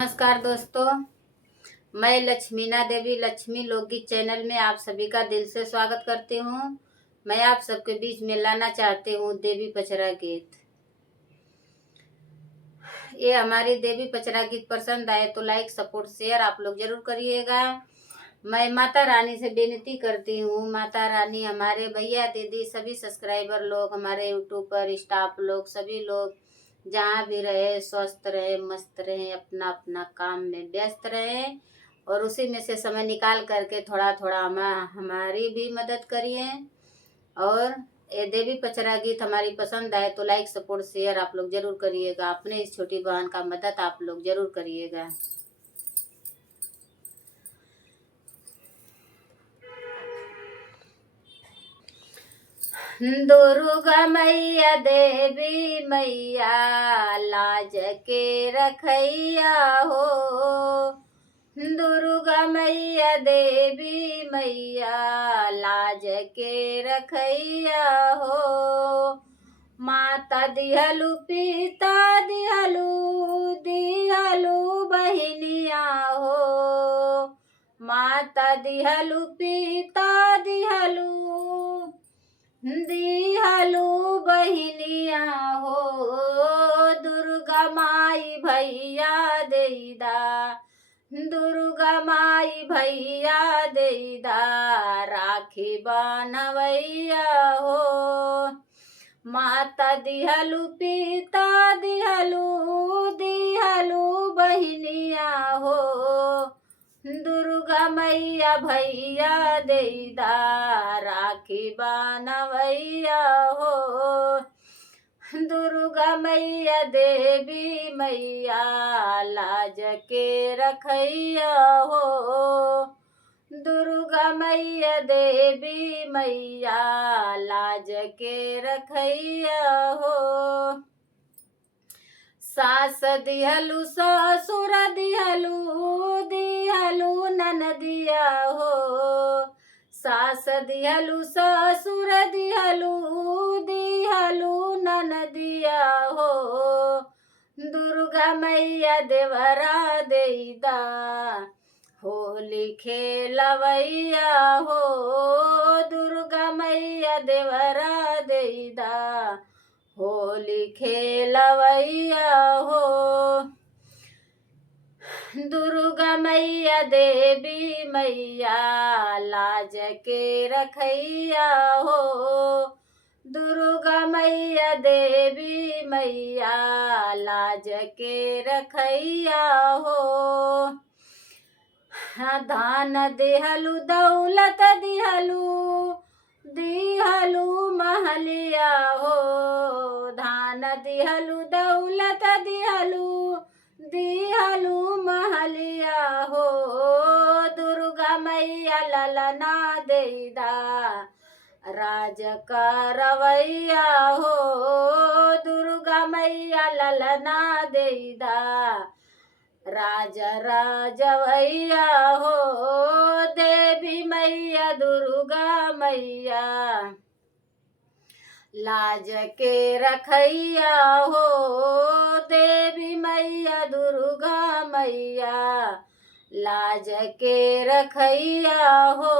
नमस्कार दोस्तों, मैं लक्ष्मीना देवी लक्ष्मी लोकगीत चैनल में आप सभी का दिल से स्वागत करती हूँ। मैं आप सबके बीच में लाना चाहती हूँ देवी पचरा गीत। ये हमारी देवी पचरा गीत पसंद आए तो लाइक सपोर्ट शेयर आप लोग जरूर करिएगा। मैं माता रानी से विनती करती हूँ, माता रानी हमारे भैया दीदी सभी सब्सक्राइबर लोग, हमारे यूट्यूब पर स्टाफ लोग, सभी लोग जहाँ भी रहे स्वस्थ रहे, मस्त रहे, अपना अपना काम में व्यस्त रहे और उसी में से समय निकाल करके थोड़ा थोड़ा हमारी भी मदद करिए। और ये देवी पचरा गीत हमारी पसंद आए तो लाइक सपोर्ट शेयर आप लोग जरूर करिएगा। अपने इस छोटी बहन का मदद आप लोग जरूर करिएगा। दुर्गा मैया देवी मैया लाज के रखैया हो। दुर्गा मैया देवी मैया लाज के रखैया हो। माता दिहलु पिता दिहलु दिहलु बहिनिया हो। माता दिहलु पिता दिहलु दिहलु बहिनिया हो। दुर्गा माई भैया देदा, दुर्गा माई भैया देदा, राखी बनवैया हो। माता दिहलु पिता दिहलु दिहलु बहिनिया हो। दुर्गा मैया भैया देदा, राखी बनवैया हो। दुर्गा मैया देवी मैया लाज के रखैया हो। दुर्गा मैया देवी मैया लाज के रखैया हो। सास दिहलु ससुर दिहलु दिहलु ननदिया हो। सास दिहलु ससुर दिहलु दिहलु ननदिया हो। दुर्गा मैया देवरा देदा, होली खेलवैया हो। दुर्गा मैया देवरा देदा, होली खेलवैया हो। दुर्गा मैया देवी मैया लाज के रखैया हो। दुर्गा मैया देवी मैया लाज के रखैया हो। धान दिहलु दौलत दिहलु दिहलु महलिया हो। धान दिहलु दौलत दिहलु दिहलु महलिया हो। दुर्गा मैया ललना देदा, राज करवैया हो। दुर्गा मैया ललना देदा, राज राजवैया हो। देवी मैया दुर्गा मैया लाज के रखैया हो। देवी मैया दुर्गा मैया लाज के रखैया हो।